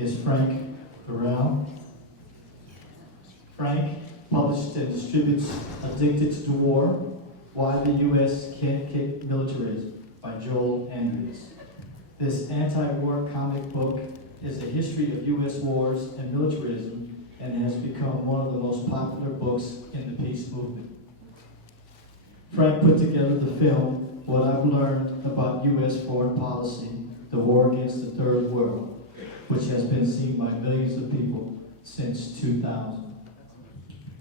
is Frank Dorrel. Frank published and distributes Addicted to War, Why the U.S. Can't Kick Militarism by Joel Andrews. This anti-war comic book is a history of U.S. wars and militarism and has become one of the most popular books in the peace movement. Frank put together the film, What I've Learned About U.S. Foreign Policy, the War Against the Third World, which has been seen by millions of people since 2000.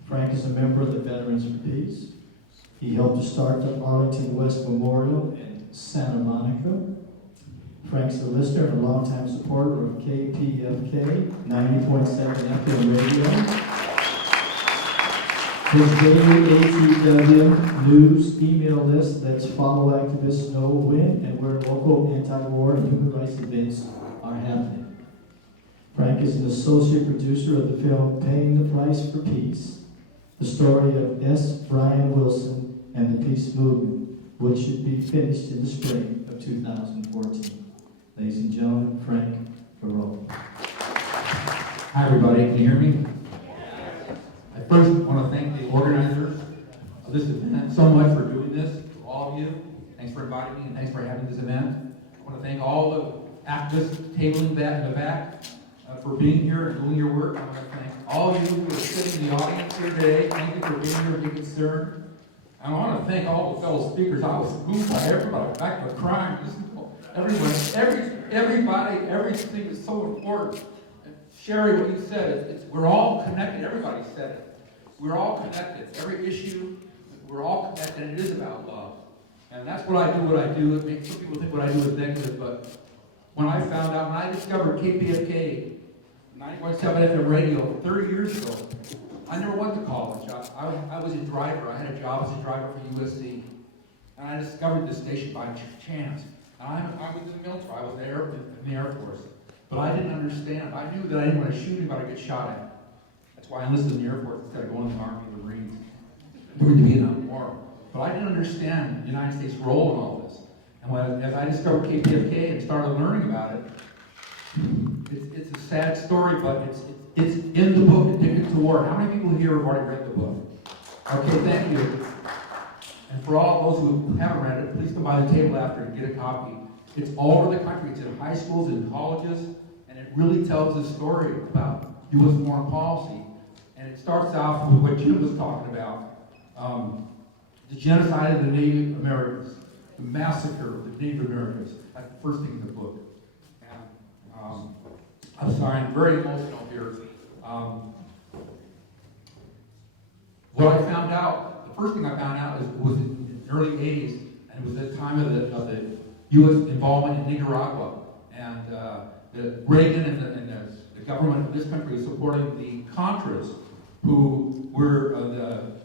Frank is a member of the Veterans for Peace. He helped to start the Arlington West Memorial in Santa Monica. Frank's a listener and a longtime supporter of KPFK 90.7 FM radio. His daily ATW news email list lets follow activists know when and where local anti-war and human rights events are happening. Frank is an associate producer of the film Paying the Price for Peace, the story of S. Brian Wilson and the peace movement, which should be finished in the spring of 2014. Ladies and gentlemen, Frank Dorrel. Hi everybody, can you hear me? I first want to thank the organizers of this event so much for doing this, to all of you. Thanks for inviting me and thanks for having this event. I want to thank all the activists tabling that in the back for being here and doing your work. I want to thank all of you who are sitting in the audience here today. Thank you for being here and being concerned. And I want to thank all the fellow speakers. I was moved by everybody, back to crying. Everybody, everything is so important. Sherry, what you said, we're all connected. Everybody said it. We're all connected. Every issue, we're all connected, and it is about love. And that's what I do. It makes some people think what I do is negative, but when I found out, when I discovered KPFK 90.7 FM radio 30 years ago, I never went to college. I was a driver. I had a job as a driver for USC. And I discovered this station by chance. I was in the military. I was there in the Air Force. But I didn't understand. I knew that I didn't want to shoot anybody or get shot at. That's why I enlisted in the Air Force instead of going to the Army or the Marines during the Vietnam War. But I didn't understand the United States' role in all this. And as I discovered KPFK and started learning about it, it's a sad story, but it's in the book, Addicted to War. How many people here have already read the book? Okay, thank you. And for all those who haven't read it, please come by the table after and get a copy. It's all over the country. It's in high schools and colleges, and it really tells a story about U.S. foreign policy. And it starts off with what Jim was talking about, the genocide of the Native Americans, the massacre of the Native Americans. That's the first thing in the book. And I'm sorry, I'm very emotional here. What I found out, the first thing I found out was in the early 80s, and it was at the time of the U.S. involvement in Nicaragua. And Reagan and the government of this country was supporting the Contras, who were the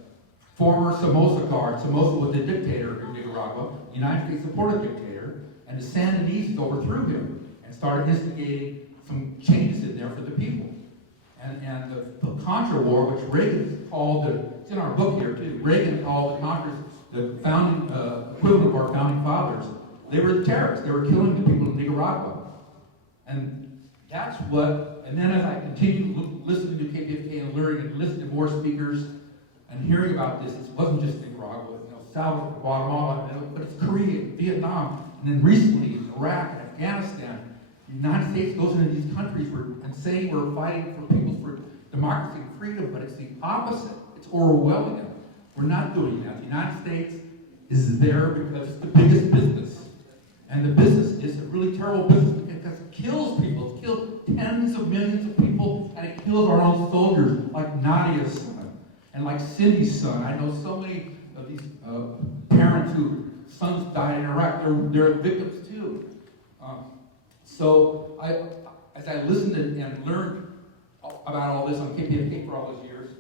former Somoza guard. Somoza was the dictator in Nicaragua. The United States supported the dictator, and the Sandinistas overthrew him and started instigating some changes in there for the people. And the Contra War, which Reagan called, it's in our book here too, Reagan called the Contras the founding equivalent of our founding fathers. They were the terrorists. They were killing the people in Nicaragua. And that's what, and then as I continued listening to KPFK and learning and listening to more speakers and hearing about this, it wasn't just Nicaragua, Salvador, Guatemala, but it's Korea, Vietnam, and then recently Iraq and Afghanistan. The United States goes into these countries and saying we're fighting for people for democracy and freedom, but it's the opposite. It's Orwellian. We're not doing that. The United States is there because it's the biggest business. And the business is a really terrible business because it kills people. It kills tens of millions of people, and it kills our own soldiers, like Nadia's son, and like Cindy's son. I know so many of these parents whose sons died in Iraq. They're victims too. So as I listened and learned about all this on KPFK for all those years,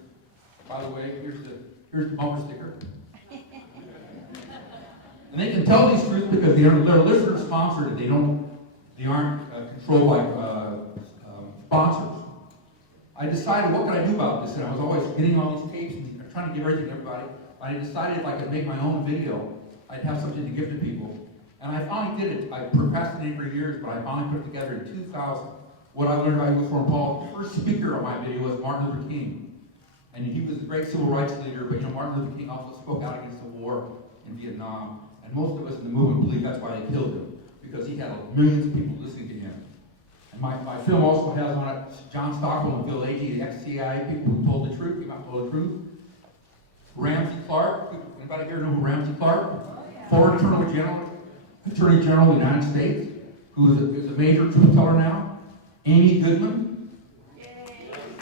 by the way, here's the bumper sticker. And they can tell these truths because they're listener sponsored and they aren't controlled by sponsors. I decided what could I do about this, and I was always getting all these tapes and trying to give everything to everybody. I decided if I could make my own video, I'd have something to give to people. And I finally did it. I procrastinated for years, but I finally put it together in 2000. what I learned about U.S. foreign policy, the first speaker on my video was Martin Luther King. And he was a great civil rights leader, but Martin Luther King also spoke out against the war in Vietnam. And most of us in the movement believe that's why they killed him, because he had millions of people listening to him. And my film also has on it John Stockwell and Bill Agee, the ex-CIA people who told the truth, came out and told the truth. Ramsey Clark, anybody here know who Ramsey Clark? Former Attorney General of the United States, who is a major truth teller now. Amy Goodman.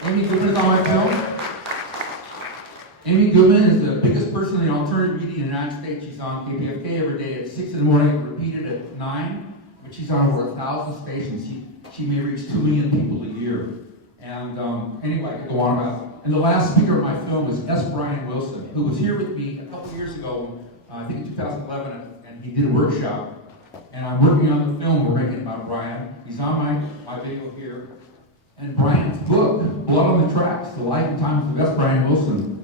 Amy Goodman is on my film. Amy Goodman is the biggest person in the alternative media in the United States. She's on KPFK every day at 6 in the morning, repeated at 9. But she's on over 1,000 stations. She may reach 2 million people a year. And anyway, I could go on about it. And the last speaker of my film is S. Brian Wilson, who was here with me a couple years ago, I think in 2011, and he did a workshop. And I'm working on the film we're making about Brian. He's on my video here. And Brian's book, Blood on the Tracks, The Life and Times of S. Brian Wilson.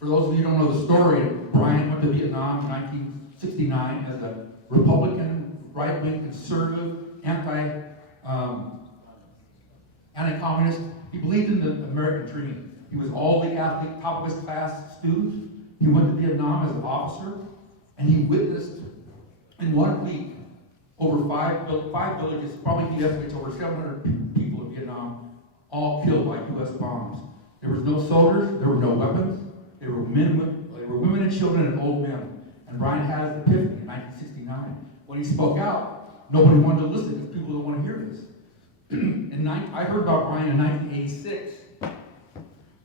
For those of you who don't know the story, Brian went to Vietnam in 1969 as a Republican, right-wing, conservative, anti-communist. He believed in the American dream. He was all the athlete, top of his class student. He went to Vietnam as an officer, and he witnessed in 1 week over five villages, probably he estimates over 700 people in Vietnam, all killed by U.S. bombs. There was no soldiers, there were no weapons. They were women and children and old men. And Brian had his epiphany in 1969. When he spoke out, nobody wanted to listen because people don't want to hear this. I heard about Brian in 1986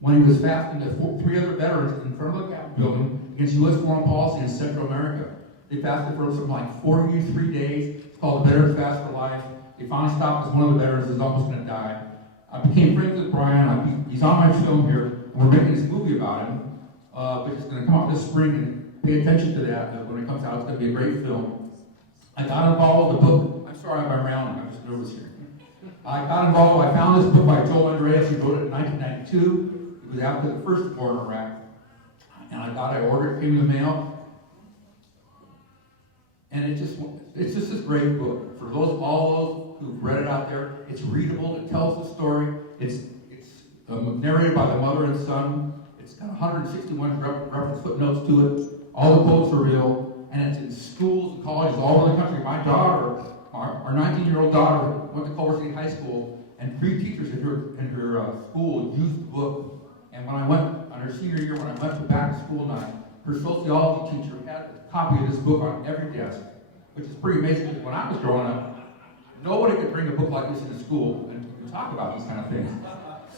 when he was fasting to 3 other veterans in front of the Capitol building against U.S. foreign policy in Central America. They fasted for something like 43 days. It's called the Veterans Fast for Life. They finally stopped because one of the veterans was almost going to die. I became friends with Brian. He's on my film here, and we're making this movie about him. But it's going to come out this spring, and pay attention to that. When it comes out, it's going to be a great film. I got involved with the book. I'm sorry if I'm rambling. I'm just nervous here. I got involved. I found this book by Joel Andreas. He wrote it in 1992. It was after the first war in Iraq. And I ordered it, came in the mail. And it's just this great book. For all those who've read it out there, it's readable. It tells the story. It's narrated by the mother and son. It's got 161 reference footnotes to it. All the quotes are real, and it's in schools and colleges all over the country. My daughter, our 19-year-old daughter, went to Culver City High School, and 3 teachers in her school used the book. And when I went on her senior year, when I went to back to school night, her sociology teacher had a copy of this book on every desk, which is pretty amazing. Because when I was growing up, nobody could bring a book like this into school and talk about these kind of things.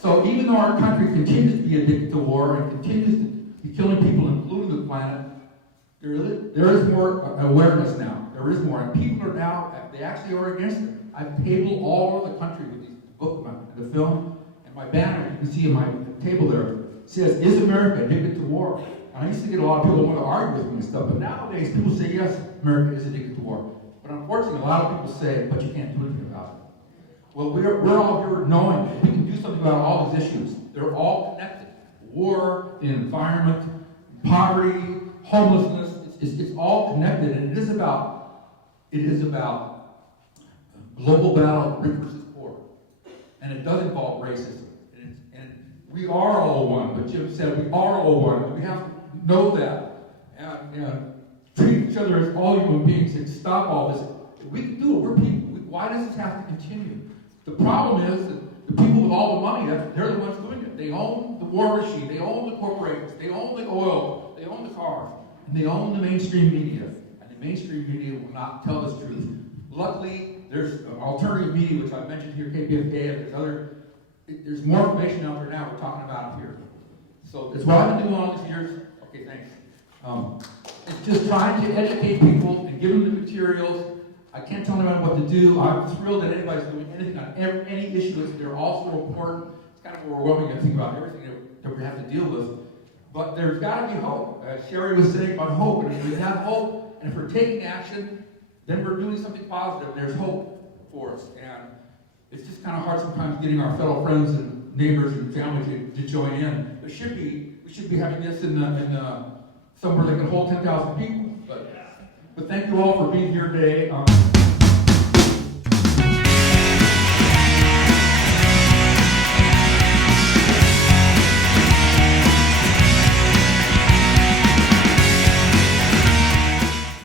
So even though our country continues to be addicted to war and continues to be killing people and polluting the planet, there is more awareness now. There is more. And people are now, they actually are against it. I've tabled all over the country with these books, the film, and my banner, you can see in my table there, says, "Is America addicted to war?" And I used to get a lot of people who want to argue with me and stuff, but nowadays people say, yes, America is addicted to war. But unfortunately, a lot of people say, but you can't do anything about it. Well, we're all here knowing that we can do something about all these issues. They're all connected. War, the environment, poverty, homelessness, it's all connected. And it is about global battle, rich versus poor. And it does involve racism. And we are all one, but Jim said we are all one. And we have to know that. And treat each other as all human beings and stop all this. We can do it. We're people. Why does this have to continue? The problem is that the people with all the money, they're the ones doing it. They own the war machine. They own the corporations. They own the oil. They own the cars. And they own the mainstream media. And the mainstream media will not tell us the truth. Luckily, there's alternative media, which I mentioned here, KPFK, and there's more information out there now. We're talking about it here. So that's what I've been doing all these years. Okay, thanks. It's just trying to educate people and give them the materials. I can't tell anyone what to do. I'm thrilled that anybody's doing anything on any issue. They're all so important. It's kind of overwhelming to think about everything that we have to deal with. But there's got to be hope. Sherry was saying about hope. And if we have hope, and if we're taking action, then we're doing something positive. There's hope for us. And it's just kind of hard sometimes getting our fellow friends and neighbors and family to join in. We should be having this in somewhere that can hold 10,000 people. But thank you all for being here today.